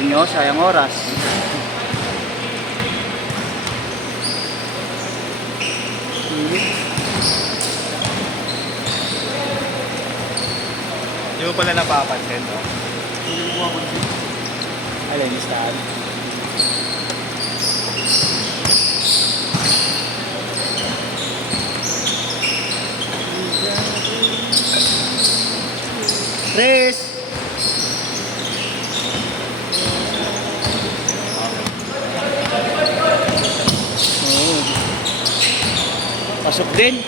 Yun nyo, sayang oras. Hindi mo pala napapansin, no? Alin, listahan. Chris! Oo. Pasok din.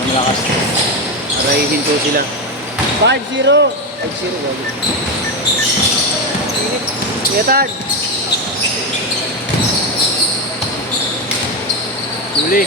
Ang lakas. Arayihin ko sila. 5-0. 5-0. Bago. Ingatan. Huli.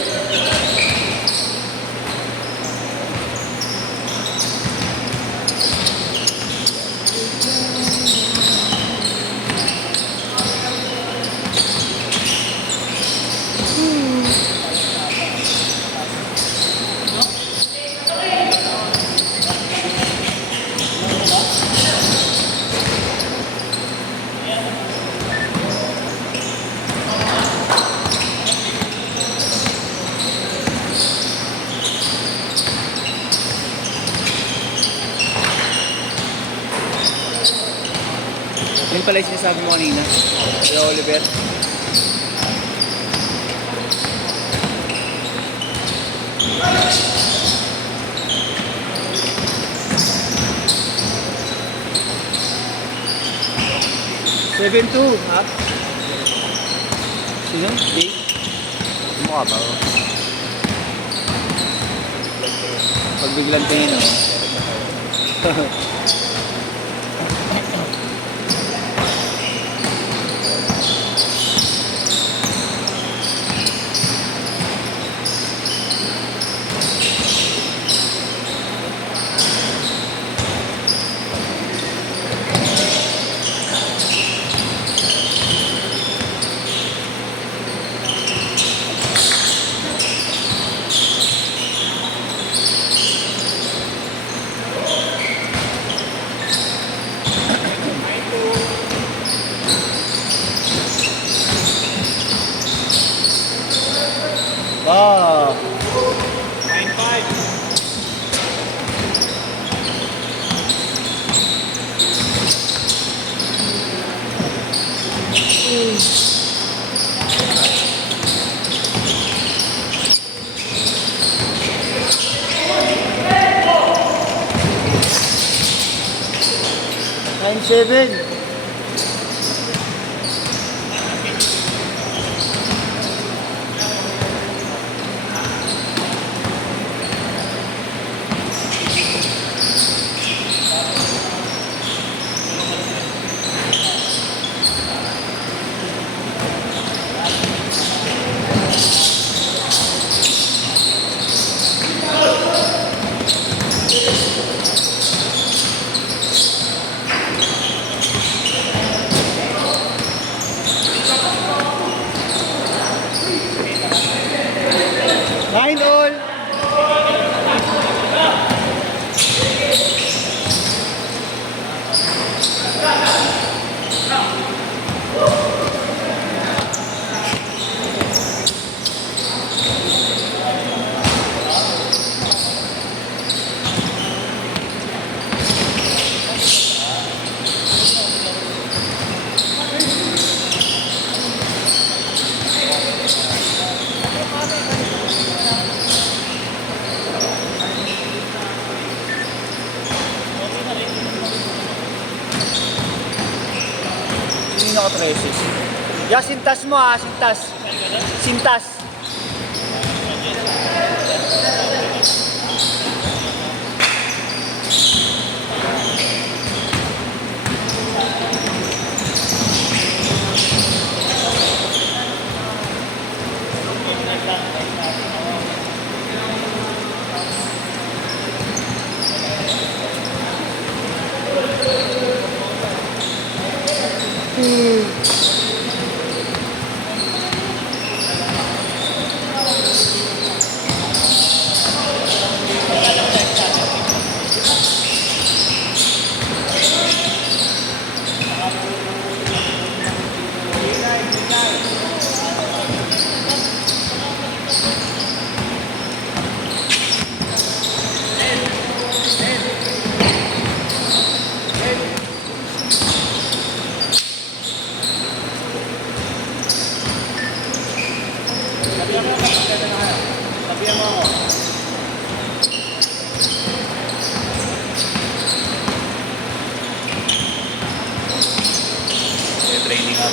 Yun pala yung sinasabi mo kanina. Kuya Oliver. Seven two, ha? Sino? Jay? Mukha ba? Oh. Pag biglang tingin, oh. Ah. 9-5. Nine seven. Nine all. Hindi naka-treses. Ya, sintas mo ha, sintas. Sintas.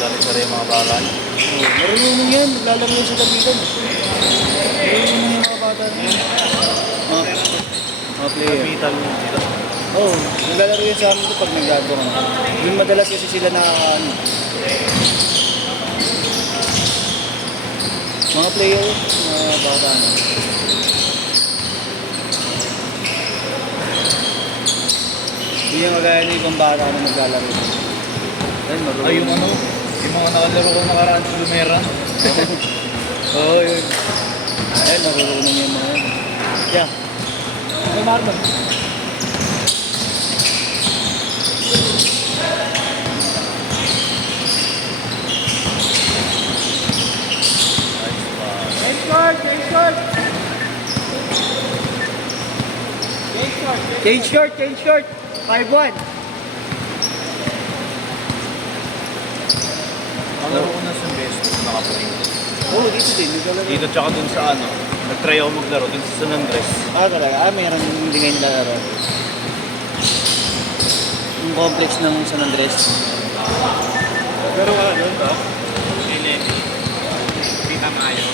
Sari-sari yung mga bagal. Oh, marunong yan. Naglalaro yan sa Dapitan. Marunong yung mga bata na yan. Mga player. Kapital mo sila. Oo, naglalaro yan sa amin ko pag naglalaro ka. Yung madalas kasi sila na ano. Mga player, mga bata na. Hindi yung kagaya na ibang bata na naglalaro. Ayun, marunong. Ay, yung ano, yung mga nakalaro ko nakaraan sa Lumera. Oo, yun. Ayun, marunong yung mga yun. Yeah. Ay, Marlon. Change short, change short. 5-1. Ang laro ko na sa best, nakaputing. Oo, dito din. Naglalaro. Dito tsaka dun sa ano, nag-try ako maglaro dun sa San Andres. Talaga. Mayroon hindi ngayon nilalaro. Yung complex ng San Andres. Pero wala doon to. Lelevi. Hindi tamayo.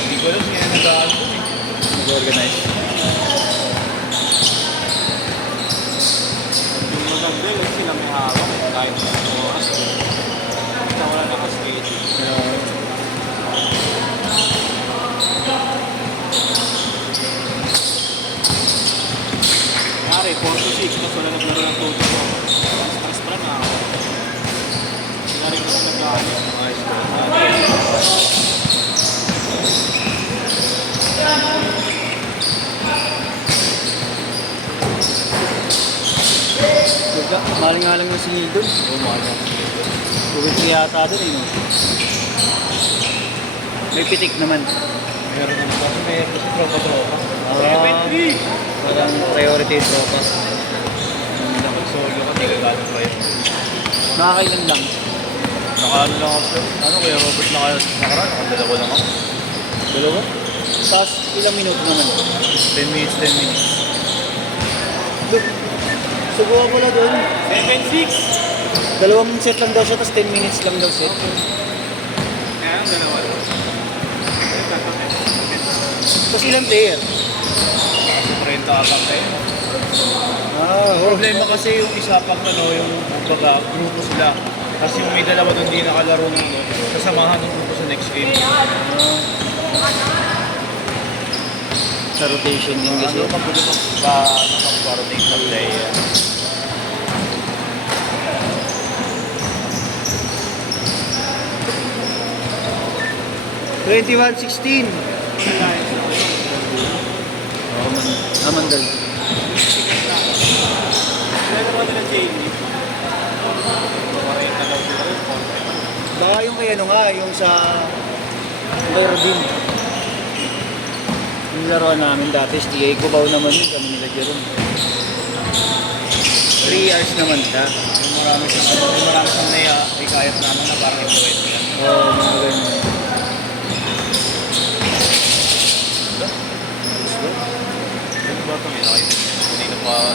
Hindi ko alam kaya nag-aano dun eh. Nag-organize. Yung maganda yung sila may hawak kahit sa oras. Basta wala nakaschedule. Pare, 4 to 6 kasi wala naglaro ng todo ko. Stress pa na ako. Sila rin kasi nag-aano. Maling nga lang yung singil doon. Oo, mahal yan. Tubig yata doon eh, no? May pitik naman. Meron naman kasi may tropa-tropa. Parang priority yung tropa. Nag-solo kasi gagano pa yun. Nakakailan lang. Naka-ano lang ako sir. Ano kaya Robert nakaraan? Nakadalawa lang ako. Dalawa? Tapos ilang minuto naman? 10 minutes, 10 minutes. Look, subukan mo na doon. 7-6! Dalawang set lang daw siya, tapos 10 minutes lang daw set. Kaya ang dalawa lang. Tapos ilang player? Kasi 30 atang kayo. Problema kasi yung isa pag ano, yung baga, grupo sila. Kasi yung may dalawa doon di nakalaro ng ano, sasamahan ng grupo sa next game. Sa rotation din kasi. Ano pag gusto mag-rotate na player? $21-16. Amandal. Ano ba nila Jamie? 40 daw sila rin. Baka yung kay ano nga, yung sa Rodin. Yung laruan namin dati, STA, Cubao naman yun, kami nila Jerome. 3 hours naman siya. Yung marami siyang ikayat namin na parang influence yan. Oo, mga ganyan. Ano ba ito? Hindi na pa...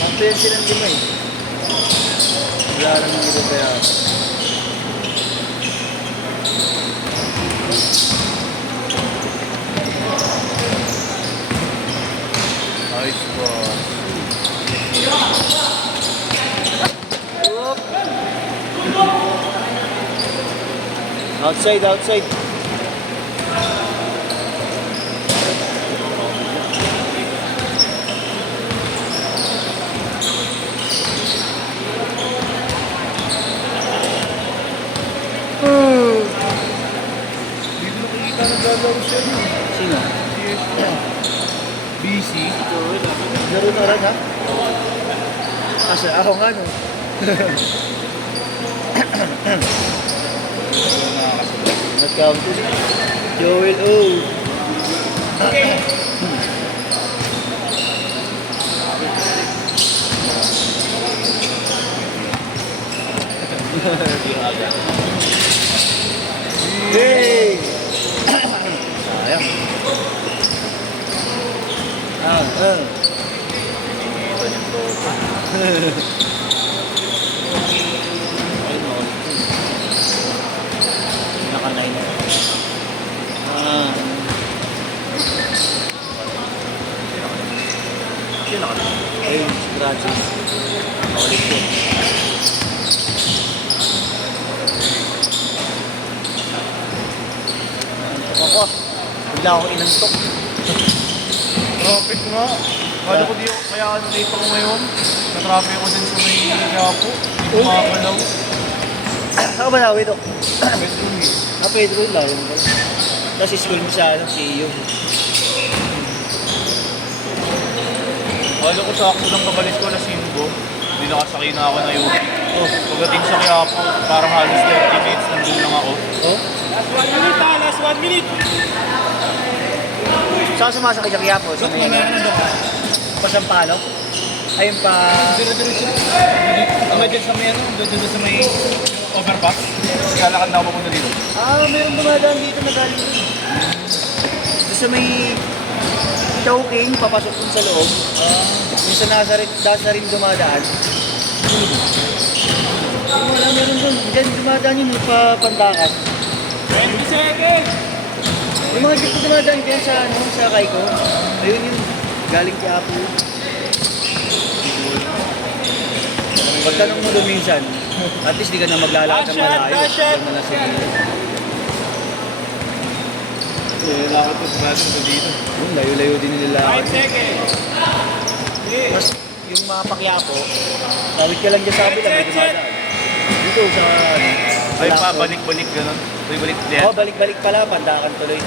Sakto yan silang lima eh. Wala lang yung iba kaya. Nice boss. Outside, outside. Dito nakikita naglalaro siya yun. Sino? Busy. Laro na rin ha? Kasi ako nga no. Nag-counted. Joel O. Hey! Sayang. Nakikita niya tropa. Ayun mo. Nakanay na. Ah. Yun ako. Ayun, scratches. Ulit po. Antok ako. Bigla akong inantok. Traffic nga. Kala ko di ako, kaya late ako ngayon. Na-traffic ako din sa may Quiapo. Hindi ko makakalaw. Ako ba nawid ako? Pwede rin eh. Pwede ko lang. Tapos school mo sa CU. Kala ko sakto lang pabalik ko na Simbo. Hindi nakasakay na ako na yun. Oh. Pagdating sa Quiapo, parang halos 30 minutes nandun lang ako. Oh? Last 1 minute ha! Last 1 minute! Saan sumasakay sa Quiapo? Sa may Pasampalo? Ayun pa... Ang dyan sa may ano? Doon sa may overpass. Lalakad na ako papunta dito. Meron dumadaan dito na galing dun. Doon sa may Chowking, papasok dun sa loob. Yung sa Nazarin dumadaan. Wala, meron dun. Diyan dumadaan yun, papandakan. 20 seconds! Yung mga jeep na dumadaan dyan sa, sa Kaiko. Ayun yun, galing kay Apo. Pagtanong mo doon minsan, at least di ka na maglalakad ng malayo. Doon na lang sa Lakad ko sa dito. Yung layo-layo din nila. 5 seconds! Tapos yung mga pakyapo, tawid ka lang dyan sa kabila, may dumadaan. Dito sa... Ay Malacco. pa, balik-balik gano'n. Balik-balik din. Oo, balik-balik pala, pandakan tuloy.